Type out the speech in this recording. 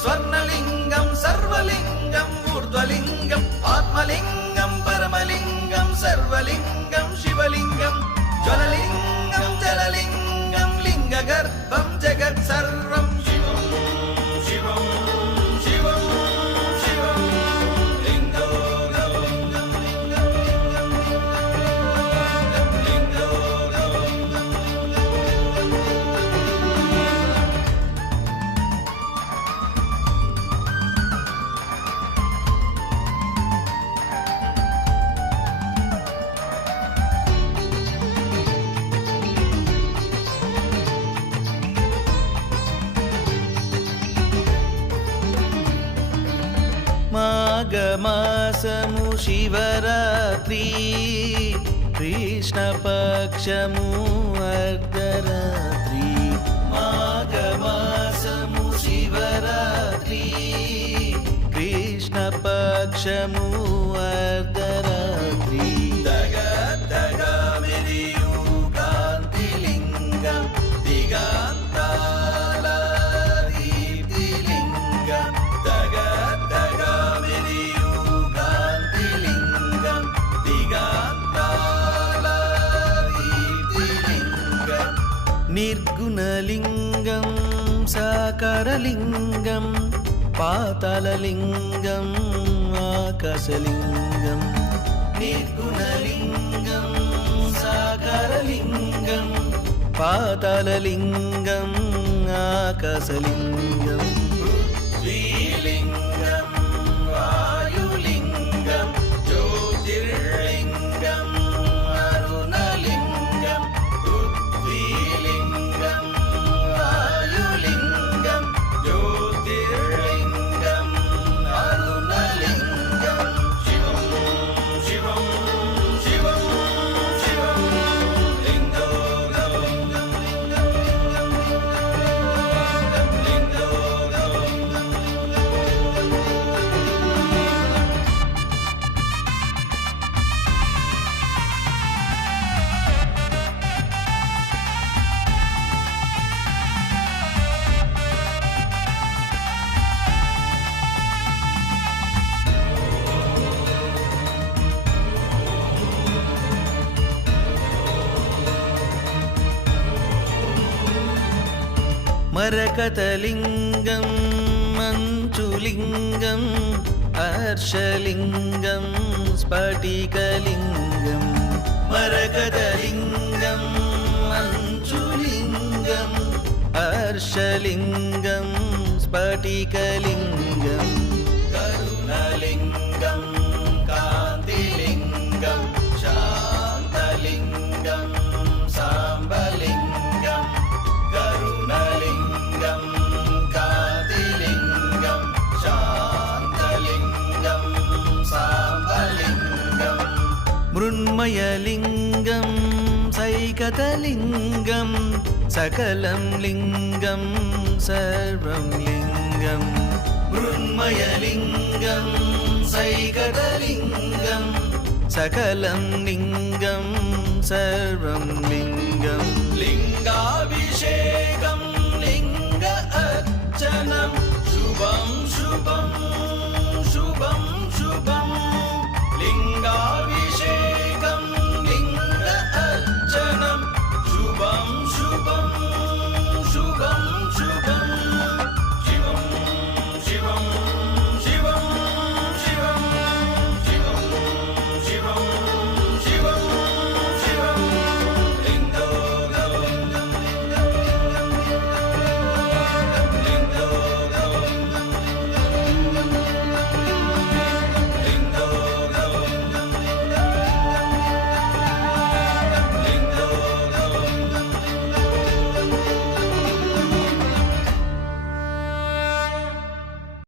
స్వర్ణలింగం సర్వలింగం ఊర్ధ్వలింగం ఆత్మలింగం పరమలింగం సర్వలింగం శివలింగం జ్వలలింగం జలలింగం లింగగర్భం జగత్ సర్వం శివం శివం శివం శివం లింగో గౌలింగం లింగం లింగో గౌలింగం మాఘమాసము శివరాత్రి కృష్ణపక్షము అర్ధరాత్రి మాఘమాసము శివరాత్రి కృష్ణపక్షము అర్ధరాత్రి దగ మెరియు కాంతిలింగం దిగాంతాల దీప్తిలింగం దగ మెరియు కాంతిలింగం దిగాంతాల దీప్తిలింగం నిర్గుణలింగం సాకారలింగం పాతాళలింగం ఆకాశలింగం నిర్గుణలింగం సాకారలింగం పాతాళలింగం ఆకాశలింగం పృథ్వీలింగం వాయులింగం జ్యోతిర్లింగం అరుణలింగం పృథ్వీలింగం వాయులింగం జ్యోతిర్లింగం అరుణలింగం శివం శివం శివం శివం లింగో గౌలింగం లింగో గౌలింగం మరకతలింగం మంచులింగం హర్షలింగం స్ఫటికలింగం మరకతలింగం మంచులింగం హర్షలింగం స్ఫటికలింగం కరుణలింగం కాంతిలింగం శాంతలింగం సాంబలింగం కరుణలింగం కాంతిలింగం శాంతలింగం సాంబలింగం మృన్మయలింగం సైకతలింగం సకలం లింగం సర్వం లింగం మృన్మయలింగం సైకతలింగం సకలం లింగం సర్వం లింగం లింగాభిషేకం లింగ అర్చనం శుభం శుభం శుభం శుభం లింగాభిషేకం లింగ అర్చనం శుభం శుభం శుభం శుభం శివం శివం